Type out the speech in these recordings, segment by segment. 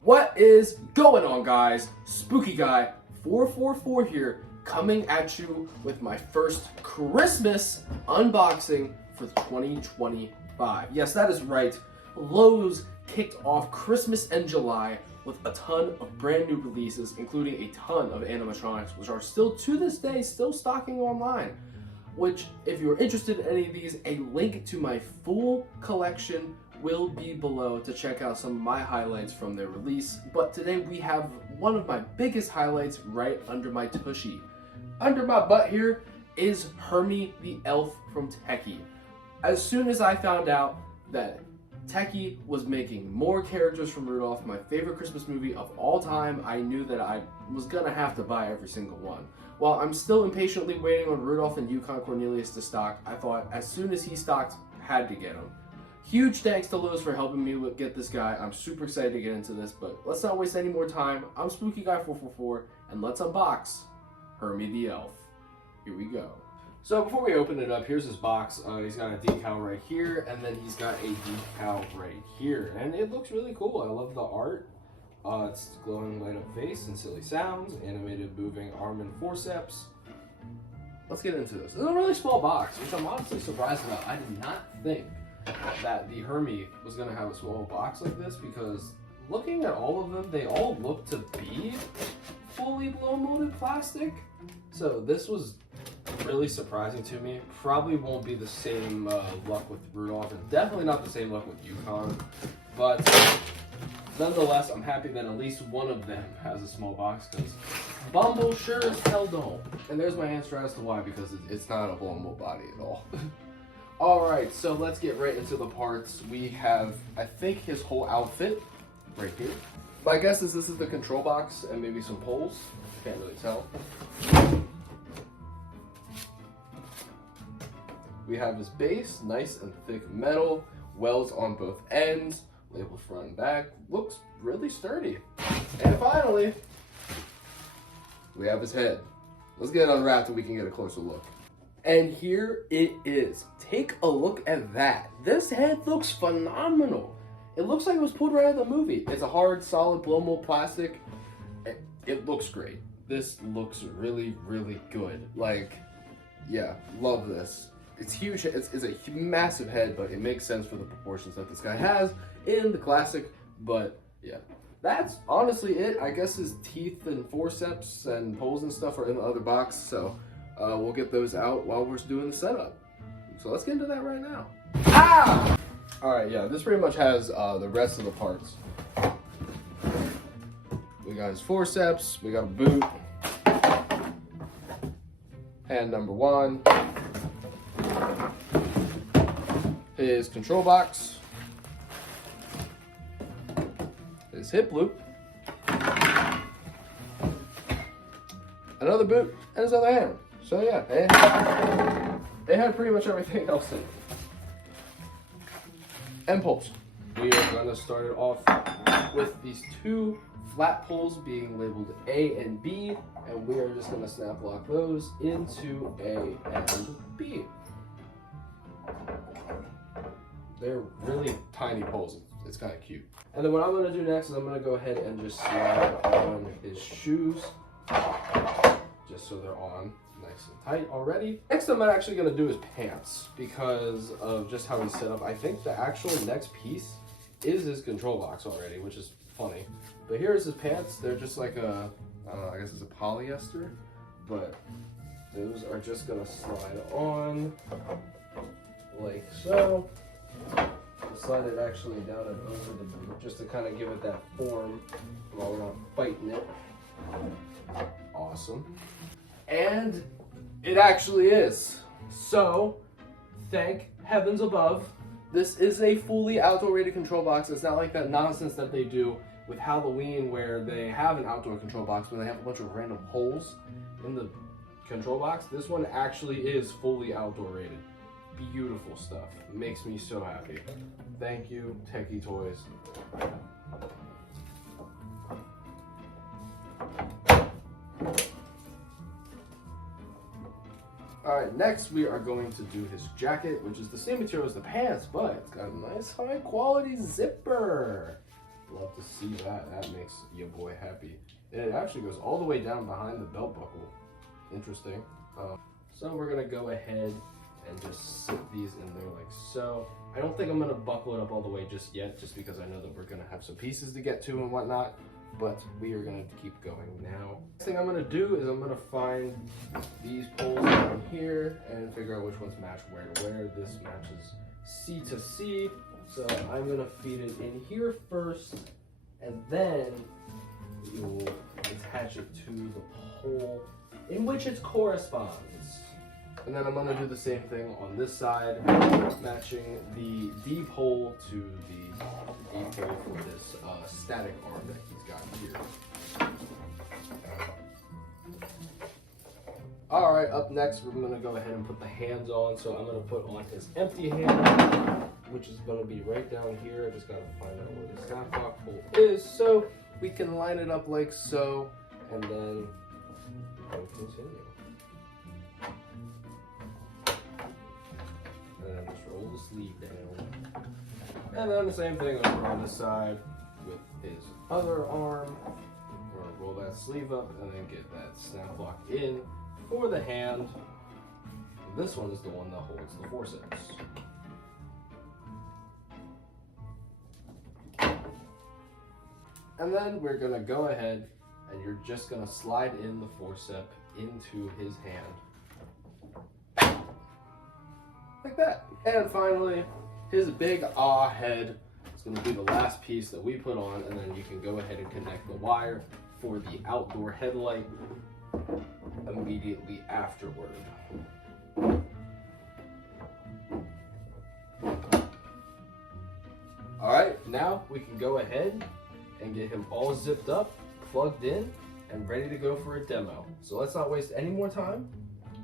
What is going on, guys? Spooky Guy 444 here, coming at you with my first Christmas unboxing for 2025. Yes, that is right. Lowe's kicked off Christmas and July with a ton of brand new releases, including a ton of animatronics, which are still to this day still stocking online. Which, if you're interested in any of these, a link to my full collection will be below to check out some of my highlights from their release. But today we have one of my biggest highlights right under my tushy. Under my butt here is Hermey the elf from Techie. As soon as I found out that Techie was making more characters from Rudolph, my favorite Christmas movie of all time, I knew that I was gonna have to buy every single one. While I'm still impatiently waiting on Rudolph and Yukon Cornelius to stock, I thought as soon as he stocked, had to get him. Huge thanks to Lowe's for helping me get this guy. I'm super excited to get into this, but let's not waste any more time. I'm Spooky Guy 444, and let's unbox Hermey the elf. Here we go. So before we open it up, here's his box. He's got a decal right here, and then he's got a decal right here. And it looks really cool. I love the art. It's glowing light up face and silly sounds, animated moving arm and forceps. Let's get into this. This is a really small box, which I'm honestly surprised about. I did not think that the Hermey was going to have a small box like this, because looking at all of them, they all look to be fully blow molded plastic. So this was really surprising to me. Probably won't be the same luck with Rudolph, and definitely not the same luck with Yukon. But nonetheless, I'm happy that at least one of them has a small box, because Bumble sure as hell don't. And there's my answer as to why, because it's not a blow mold body at all. Alright, so let's get right into the parts. We have, I think, his whole outfit right here. My guess is this is the control box and maybe some poles. Can't really tell. We have his base, nice and thick metal, wells on both ends, labeled front and back. Looks really sturdy. And finally, we have his head. Let's get it unwrapped and we can get a closer look. And here it is. Take a look at that. This head looks phenomenal. It looks like it was pulled right out of the movie. It's a hard, solid blow mold plastic. It looks great. This looks really, really good. Like, yeah, love this. It's huge. It's a massive head, but it makes sense for the proportions that this guy has in the classic. But yeah, that's honestly it. I guess his teeth and forceps and poles and stuff are in the other box. So we'll get those out while we're doing the setup. So let's get into that right now. Ah! All right, yeah, this pretty much has the rest of the parts. We got his forceps, we got a boot, hand number one, his control box, his hip loop, another boot, and his other hand. So yeah, they had pretty much everything else in it. And poles. We are going to start it off with these two flat poles being labeled A and B, and we are just going to snap lock those into A and B. They're really tiny poles. It's kind of cute. And then what I'm going to do next is I'm going to go ahead and just slide on his shoes, just so they're on nice and tight already. Next I'm actually going to do his pants, because of just how he's set up. I think the actual next piece is his control box already, which is funny. But here's his pants. They're just like a, I don't know, I guess it's a polyester, but those are just going to slide on like so. Slide it actually down and over the boot just to kind of give it that form while we're not fighting it. Awesome. And it actually is. So, thank heavens above, this is a fully outdoor rated control box. It's not like that nonsense that they do with Halloween where they have an outdoor control box but they have a bunch of random holes in the control box. This one actually is fully outdoor rated. Beautiful stuff. It makes me so happy. Thank you, Techie Toys. Alright, next we are going to do his jacket, which is the same material as the pants, but it's got a nice high quality zipper. Love to see that. That makes your boy happy. And it actually goes all the way down behind the belt buckle. Interesting. So we're gonna go ahead and just sit these in there like so. I don't think I'm gonna buckle it up all the way just yet, just because I know that we're gonna have some pieces to get to and whatnot, but we are gonna keep going now. Next thing I'm gonna do is I'm gonna find these poles down here and figure out which ones match where to where. This matches C to C, so I'm gonna feed it in here first, and then we will attach it to the pole in which it corresponds. And then I'm gonna do the same thing on this side, matching the D pole to the E pole for this static arm that he's got here. All right, up next, we're gonna go ahead and put the hands on. So I'm gonna put on his empty hand, which is gonna be right down here. I just gotta find out where the snap lock pole is. So we can line it up like so, and then we'll continue. And then just roll the sleeve down. And then the same thing over on this side with his other arm. We're gonna roll that sleeve up and then get that snap lock in for the hand. This one is the one that holds the forceps. And then we're gonna go ahead and you're just gonna slide in the forceps into his hand. Like that. And finally, his big head is going to be the last piece that we put on, and then you can go ahead and connect the wire for the outdoor headlight immediately afterward. Alright, now we can go ahead and get him all zipped up, plugged in, and ready to go for a demo. So let's not waste any more time.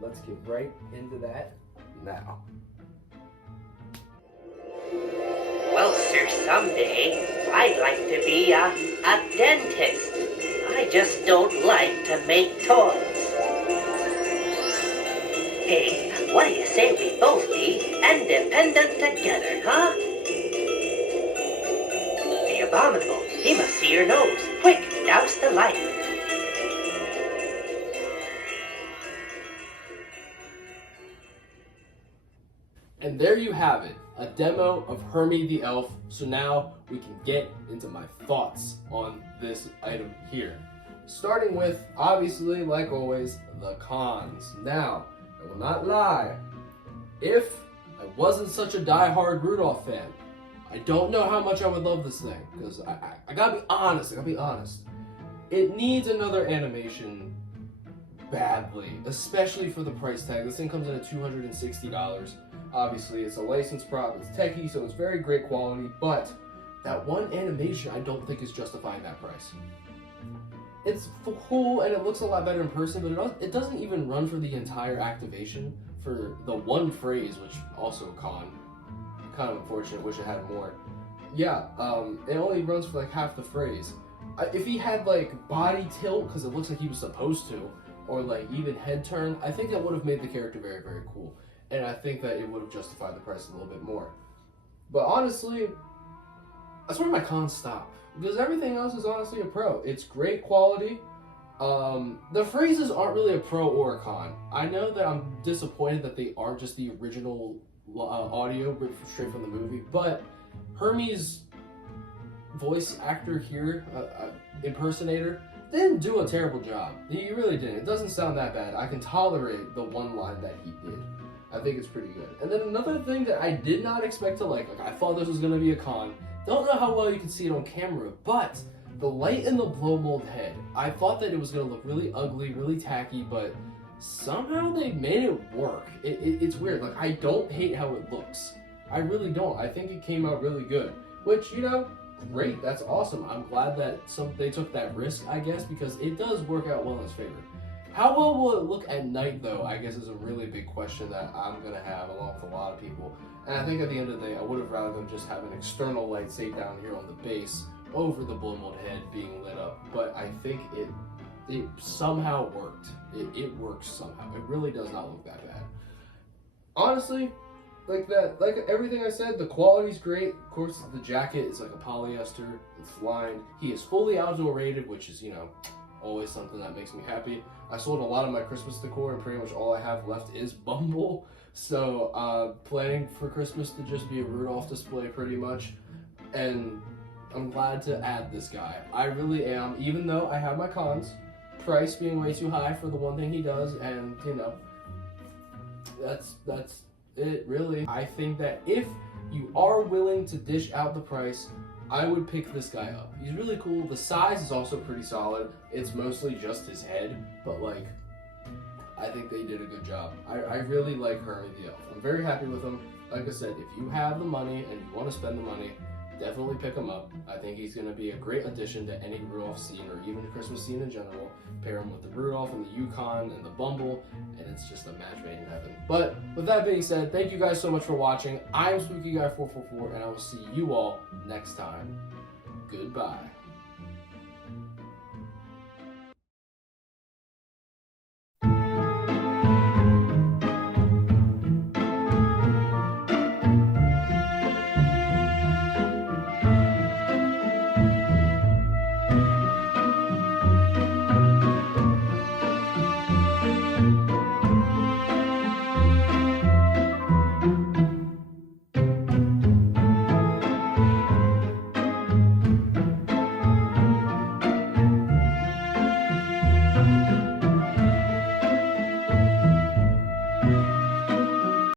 Let's get right into that now. Well, sir, someday I'd like to be a dentist. I just don't like to make toys. Hey, what do you say we both be independent together, huh? The abominable, he must see your nose. Quick, douse the light. And there you have it, a demo of Hermey the Elf. So now we can get into my thoughts on this item here. Starting with, obviously, like always, the cons. Now, I will not lie, if I wasn't such a die-hard Rudolph fan, I don't know how much I would love this thing, because I gotta be honest, it needs another animation badly, especially for the price tag. This thing comes in at $260. Obviously, it's a licensed prop, it's techie, so it's very great quality, but that one animation I don't think is justifying that price. It's cool and it looks a lot better in person, but it doesn't even run for the entire activation for the one phrase, which also kind of unfortunate, wish it had more. Yeah, it only runs for like half the phrase. If he had like body tilt, because it looks like he was supposed to, or like even head turn, I think that would have made the character very, very cool. And I think that it would have justified the price a little bit more. But honestly, that's where my cons stop. Because everything else is honestly a pro. It's great quality. The phrases aren't really a pro or a con. I know that I'm disappointed that they aren't just the original audio straight from the movie. But Hermey's voice actor here, impersonator, didn't do a terrible job. He really didn't. It doesn't sound that bad. I can tolerate the one line that he did. I think it's pretty good. And then another thing that I did not expect to like I thought this was going to be a con. Don't know how well you can see it on camera, but the light in the blow mold head, I thought that it was going to look really ugly, really tacky, but somehow they made it work. It's weird. Like, I don't hate how it looks. I really don't. I think it came out really good, which, you know, great. That's awesome. I'm glad that they took that risk, I guess, because it does work out well in his favor. How well will it look at night, though, I guess is a really big question that I'm going to have along with a lot of people. And I think at the end of the day, I would have rather than just have an external light, say, down here on the base over the blow mold head being lit up. But I think it somehow worked. It works somehow. It really does not look that bad. Honestly, like that, like everything I said, the quality's great. Of course, the jacket is like a polyester. It's lined. He is fully outdoor rated, which is, always something that makes me happy. I sold a lot of my Christmas decor, and pretty much all I have left is Bumble. So, planning for Christmas to just be a Rudolph display pretty much. And I'm glad to add this guy. I really am, even though I have my cons. Price being way too high for the one thing he does, and, that's it, really. I think that if you are willing to dish out the price, I would pick this guy up. He's really cool. The size is also pretty solid. It's mostly just his head, but like, I think they did a good job. I really like Hermey the Elf. I'm very happy with him. Like I said, if you have the money and you want to spend the money, definitely pick him up. I think he's going to be a great addition to any Rudolph scene, or even Christmas scene in general. Pair him with the Rudolph and the Yukon and the Bumble, and it's just a match made in heaven. But with that being said, thank you guys so much for watching. I'm Spooky Guy 444, and I will see you all next time. Goodbye.